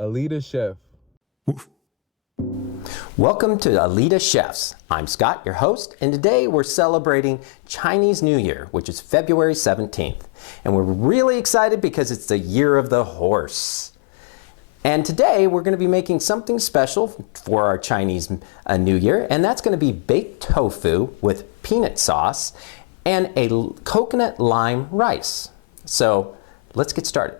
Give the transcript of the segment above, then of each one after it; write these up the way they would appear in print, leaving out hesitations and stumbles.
Aleda Chef. Welcome to Aleda Chefs. I'm Scott, your host, and today we're celebrating Chinese New Year, which is February 17th. And we're really excited because it's the year of the horse. And today we're going to be making something special for our Chinese New Year, and that's going to be baked tofu with peanut sauce and a coconut lime rice. So let's get started.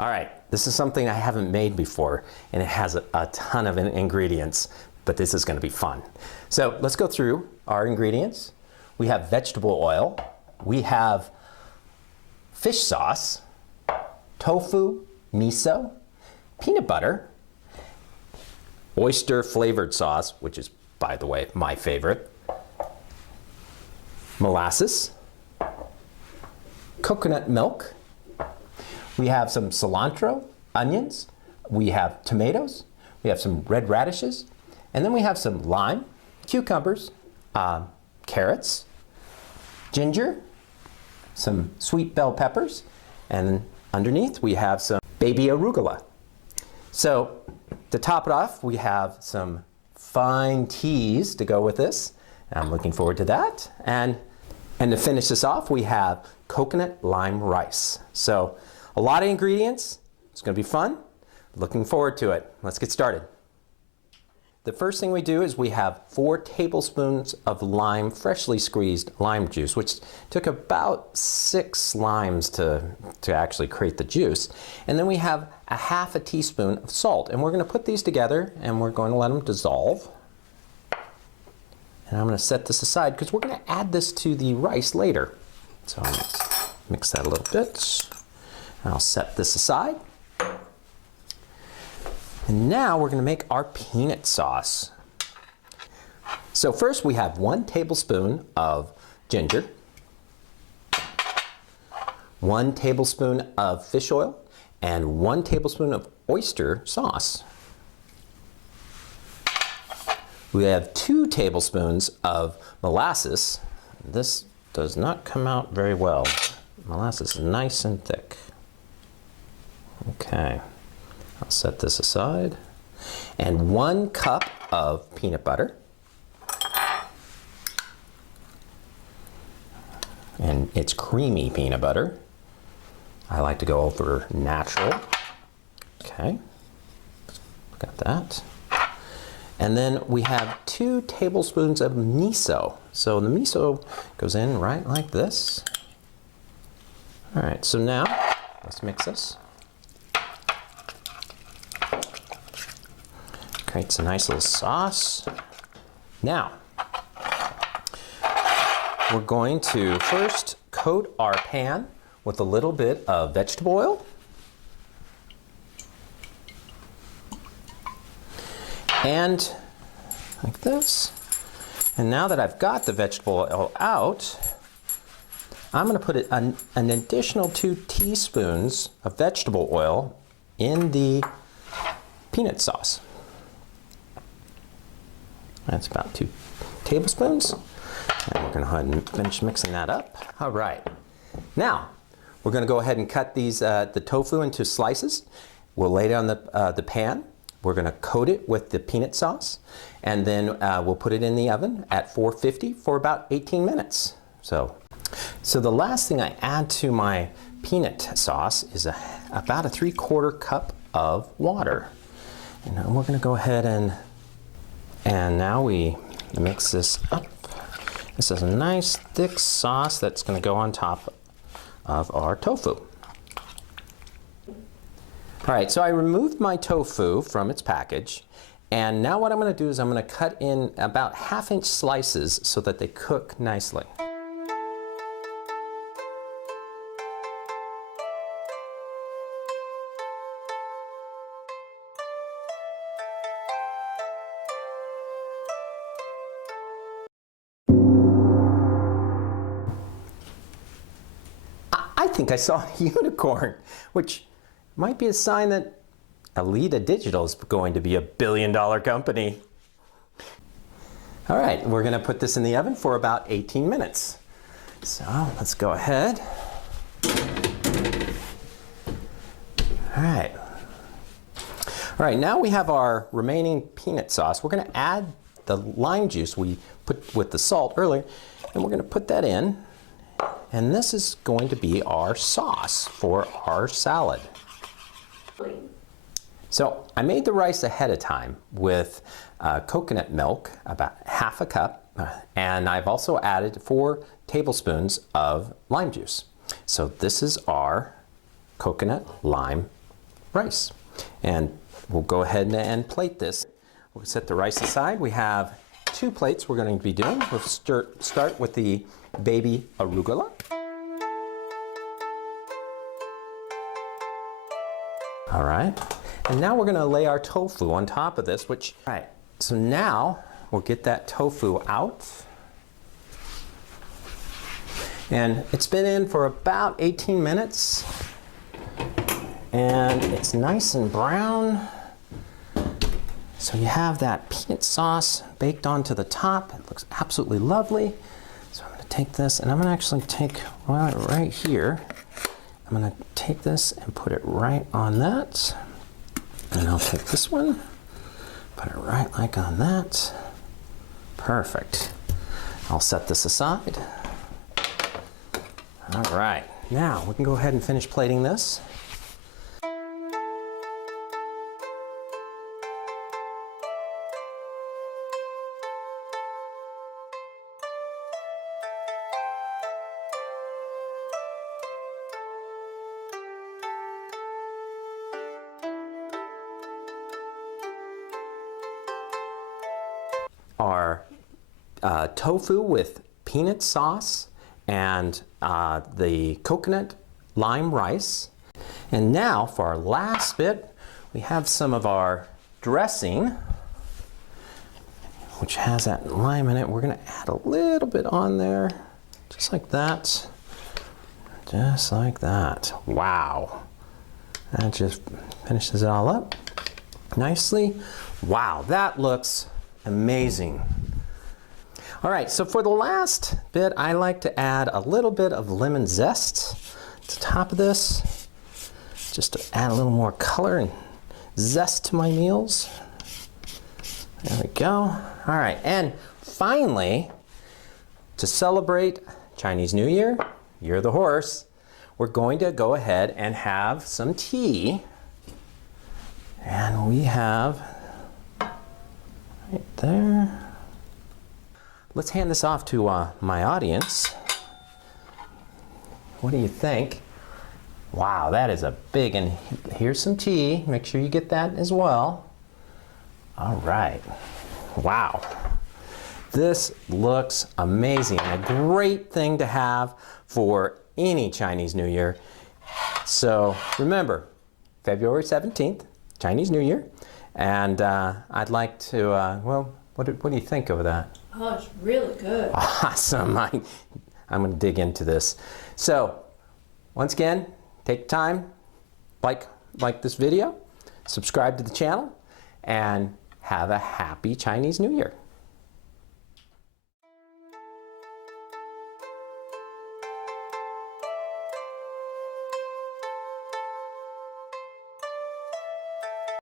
All right, this is something I haven't made before, and it has a ton of ingredients, but this is going to be fun. So let's go through our ingredients. We have vegetable oil, we have fish sauce, tofu, miso, peanut butter, oyster flavored sauce, which is, by the way, my favorite, molasses, coconut milk, we have some cilantro, onions, we have tomatoes, we have some red radishes, and then we have some lime, cucumbers, carrots, ginger, some sweet bell peppers, and underneath we have some baby arugula. So to top it off, we have some fine teas to go with this. I'm looking forward to that. And to finish this off, we have coconut lime rice. So a lot of ingredients. It's going to be fun. Looking forward to it. Let's get started. The first thing we do is we have 4 tablespoons of lime, freshly squeezed lime juice, which took about 6 limes to actually create the juice. And then we have a half a teaspoon of salt. And we're going to put these together and we're going to let them dissolve. And I'm going to set this aside because we're going to add this to the rice later. So I'm going to mix that a little bit. And I'll set this aside. And now we're going to make our peanut sauce. So first we have 1 tablespoon of ginger, 1 tablespoon of fish oil, and 1 tablespoon of oyster sauce. We have 2 tablespoons of molasses. This does not come out very well. Molasses is nice and thick. Okay. I'll set this aside. And 1 cup of peanut butter. And it's creamy peanut butter. I like to go over natural. Okay, got that. And then we have 2 tablespoons of miso. So the miso goes in right like this. All right, so now let's mix this. Creates a nice little sauce. Now, we're going to first coat our pan with a little bit of vegetable oil. And like this. And now that I've got the vegetable oil out, I'm going to put an additional 2 teaspoons of vegetable oil in the peanut sauce. That's about 2 tablespoons. And we're going to go ahead and finish mixing that up. All right. Now, we're going to go ahead and cut these the tofu into slices. We'll lay it on the pan. We're going to coat it with the peanut sauce. And then we'll put it in the oven at 450 for about 18 minutes. So the last thing I add to my peanut sauce is about a 3/4 cup of water. And now we're going to go ahead and now we mix this up. This is a nice thick sauce that's going to go on top of our tofu. All right, so I removed my tofu from its package, and now what I'm going to do is I'm going to cut in about 1/2-inch slices so that they cook nicely. I think I saw a unicorn, which might be a sign that Aleda Digital is going to be a billion-dollar company. All right, we're going to put this in the oven for about 18 minutes. So let's go ahead. All right. All right, now we have our remaining peanut sauce. We're going to add the lime juice we put with the salt earlier, and we're going to put that in. And this is going to be our sauce for our salad. So I made the rice ahead of time with coconut milk, about half a cup, and I've also added 4 tablespoons of lime juice. So this is our coconut lime rice. And we'll go ahead and plate this. We'll set the rice aside. We have 2 plates we're going to be doing. We'll start with the baby arugula. All right, and now we're going to lay our tofu on top of this, all right, so now we'll get that tofu out. And it's been in for about 18 minutes. And it's nice and brown. So you have that peanut sauce baked onto the top. It looks absolutely lovely. So I'm going to take this, and I'm going to actually take right here. I'm going to take this and put it right on that. And I'll take this one, put it right like on that. Perfect. I'll set this aside. All right, now we can go ahead and finish plating this. Our tofu with peanut sauce and the coconut lime rice. And now for our last bit, we have some of our dressing, which has that lime in it. We're going to add a little bit on there, just like that. Just like that. Wow. That just finishes it all up nicely. Wow, that looks amazing. All right, so for the last bit, I like to add a little bit of lemon zest to the top of this, just to add a little more color and zest to my meals. There we go. All right, and finally, to celebrate Chinese New Year, Year of the Horse, we're going to go ahead and have some tea. And we have right there. Let's hand this off to my audience. What do you think? Wow, that is a big, and here's some tea. Make sure you get that as well. All right. Wow. This looks amazing. A great thing to have for any Chinese New Year. So remember, February 17th, Chinese New Year. And I'd like to, well, what do you think of that? Oh, it's really good. Awesome. I'm going to dig into this. So, once again, take time, like this video, subscribe to the channel, and have a happy Chinese New Year.